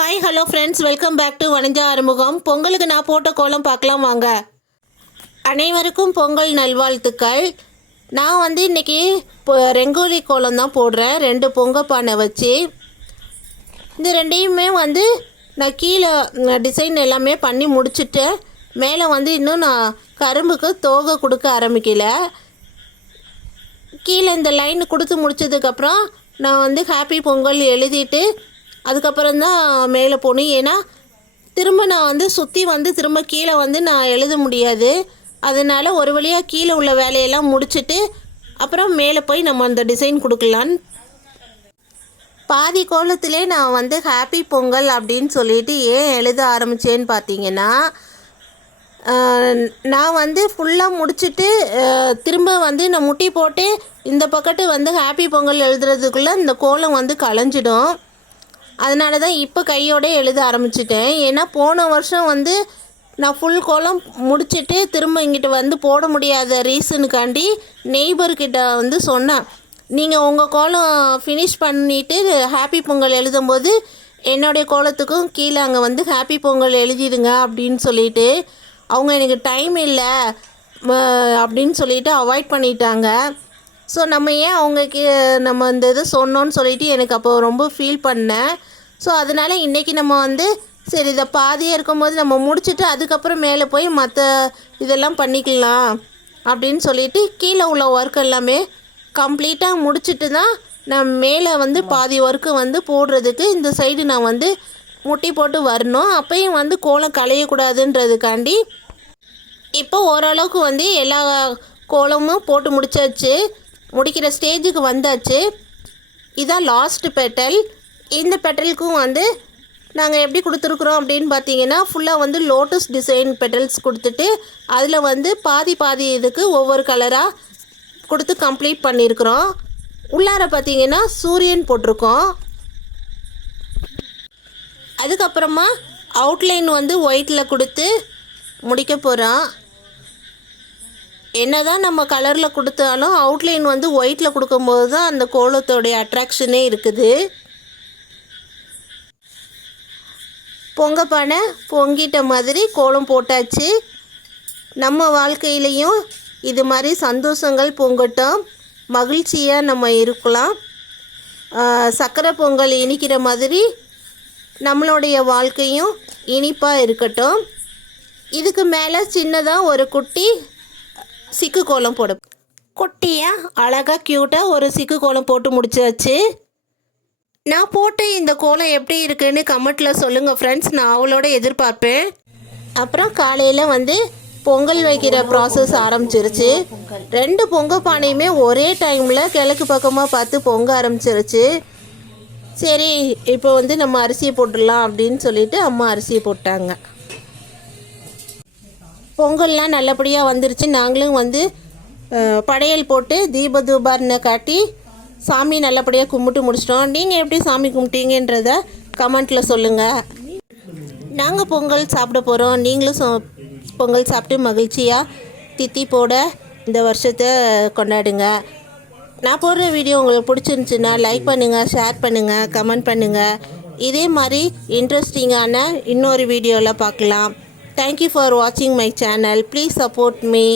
Hi hello friends, welcome back to வணிஞ்சா ஆறுமுகம். பொங்கலுக்கு நான் போட்ட கோலம் பார்க்கலாம் வாங்க. அனைவருக்கும் பொங்கல் நல்வாழ்த்துக்கள். நான் இன்றைக்கி ரெங்கோலி கோலம் தான் போடுறேன். 2 பொங்க பானை வச்சு இந்த ரெண்டையுமே நான் கீழே டிசைன் எல்லாமே பண்ணி முடிச்சுட்டேன். மேலே இன்னும் நான் கரும்புக்கு தோகை கொடுக்க ஆரம்பிக்கல. கீழே இந்த லைன் கொடுத்து முடிச்சதுக்கப்புறம் நான் ஹாப்பி பொங்கல் எழுதிட்டு அதுக்கப்புறம் தான் மேலே போகணும். ஏன்னா திரும்ப நான் சுற்றி திரும்ப கீழே நான் எழுத முடியாது. அதனால் ஒரு வழியாக கீழே உள்ள வேலையெல்லாம் முடிச்சுட்டு அப்புறம் மேலே போய் நம்ம அந்த டிசைன் கொடுக்கலான்னு பாதி கோலத்திலே நான் ஹாப்பி பொங்கல் அப்படின்னு சொல்லிட்டு ஏன் எழுத ஆரம்பித்தேன்னு பார்த்தீங்கன்னா, நான் ஃபுல்லாக முடிச்சுட்டு திரும்ப நான் முட்டி போட்டு இந்த பக்கத்து ஹாப்பி பொங்கல் எழுதுறதுக்குள்ளே இந்த கோலம் கலைஞ்சிடும். அதனால தான் இப்போ கையோடு எழுத ஆரம்பிச்சிட்டேன். ஏன்னா போன வருஷம் நான் ஃபுல் கோலம் முடிச்சுட்டு திரும்ப இங்கிட்ட போட முடியாத ரீசனுக்காண்டி நெய்பர்கிட்ட சொன்னேன், நீங்கள் உங்கள் கோலம் ஃபினிஷ் பண்ணிவிட்டு ஹாப்பி பொங்கல் எழுதும்போது என்னுடைய கோலத்துக்கும் கீழே அங்கே ஹாப்பி பொங்கல் எழுதிடுங்க அப்படின்னு சொல்லிட்டு அவங்க எனக்கு டைம் இல்லை அப்படின்னு சொல்லிட்டு அவாய்ட் பண்ணிட்டாங்க. ஸோ நம்ம ஏன் நம்ம இந்த இது சொன்னோன்னு சொல்லிட்டு எனக்கு அப்போ ரொம்ப ஃபீல் பண்ணேன். ஸோ அதனால் இன்றைக்கி நம்ம சரி இதை பாதியாக இருக்கும்போது நம்ம முடிச்சுட்டு அதுக்கப்புறம் மேலே போய் மற்ற இதெல்லாம் பண்ணிக்கலாம் அப்படின்னு சொல்லிட்டு கீழே உள்ள ஒர்க் எல்லாமே கம்ப்ளீட்டாக முடிச்சுட்டு தான் நான் மேலே பாதி ஒர்க்கு போடுறதுக்கு இந்த சைடு நான் முட்டி போட்டு வரணும். அப்பையும் கோலம் களையக்கூடாதுன்றதுக்காண்டி இப்போ ஓரளவுக்கு எல்லா கோலமும் போட்டு முடிச்சாச்சு. முடிக்கிற ஸ்டேஜுக்கு வந்தாச்சு. இதான் லாஸ்ட் பெட்டல். இந்த பெட்டலுக்கும் நாங்கள் எப்படி கொடுத்துருக்குறோம் அப்படின்னு பார்த்தீங்கன்னா, ஃபுல்லாக லோட்டஸ் டிசைன் பெட்டல்ஸ் கொடுத்துட்டு அதில் பாதி பாதி இதுக்கு ஒவ்வொரு கலராக கொடுத்து கம்ப்ளீட் பண்ணியிருக்கிறோம். உள்ளார பார்த்தீங்கன்னா சூரியன் போட்டிருக்கோம். அதுக்கப்புறமா அவுட்லைன் ஒயிட்டில் கொடுத்து முடிக்க போகிறோம். என்ன தான் நம்ம கலரில் கொடுத்தாலும் அவுட்லைன் ஒயிட்டில் கொடுக்கும்போது தான் அந்த கோலத்தோடைய அட்ராக்ஷனே இருக்குது. பொங்கப்பானை பொங்கிட்ட மாதிரி கோலம் போட்டாச்சு. நம்ம வாழ்க்கையிலையும் இது மாதிரி சந்தோஷங்கள் பொங்கட்டும், மகிழ்ச்சியாக நம்ம இருக்கலாம். சக்கரை பொங்கல் இனிக்கிற மாதிரி நம்மளுடைய வாழ்க்கையும் இனிப்பாக இருக்கட்டும். இதுக்கு மேலே சின்னதாக ஒரு குட்டி சிக்கு கோலம் போட குட்டியாக அழகாக க்யூட்டாக ஒரு சிக்கு கோலம் போட்டு முடிச்சாச்சு. நான் போட்டு இந்த கோலம் எப்படி இருக்குன்னு கமெண்ட்டில் சொல்லுங்கள் ஃப்ரெண்ட்ஸ், நான் அவளோட எதிர்பார்ப்பேன். அப்புறம் காலையில் பொங்கல் வைக்கிற ப்ராசஸ் ஆரம்பிச்சிருச்சு. 2 பொங்க பானையுமே ஒரே டைமில் கிழக்கு பக்கமாக பார்த்து பொங்க ஆரம்பிச்சிருச்சு. சரி இப்போ நம்ம அரிசியை போட்டுடலாம் அப்படின்னு சொல்லிட்டு அம்மா அரிசியை போட்டாங்க. பொங்கல்லாம் நல்லபடியாக வந்துருச்சு. நாங்களும் படையல் போட்டு தீப தூபார்னு காட்டி சாமி நல்லபடியாக கும்பிட்டு முடிச்சிட்டோம். நீங்கள் எப்படி சாமி கும்பிட்டீங்கன்றத கமெண்ட்டில் சொல்லுங்கள். நாங்கள் பொங்கல் சாப்பிட போகிறோம். நீங்களும் பொங்கல் சாப்பிட்டு மகிழ்ச்சியாக தித்தி போட இந்த வருஷத்தை கொண்டாடுங்க. நான் போடுற வீடியோ உங்களுக்கு பிடிச்சிருந்துச்சுன்னா லைக் பண்ணுங்கள், ஷேர் பண்ணுங்கள், கமெண்ட் பண்ணுங்கள். இதே மாதிரி இன்ட்ரெஸ்டிங்கான இன்னொரு வீடியோவில் பார்க்கலாம். Thank you for watching my channel. Please support me.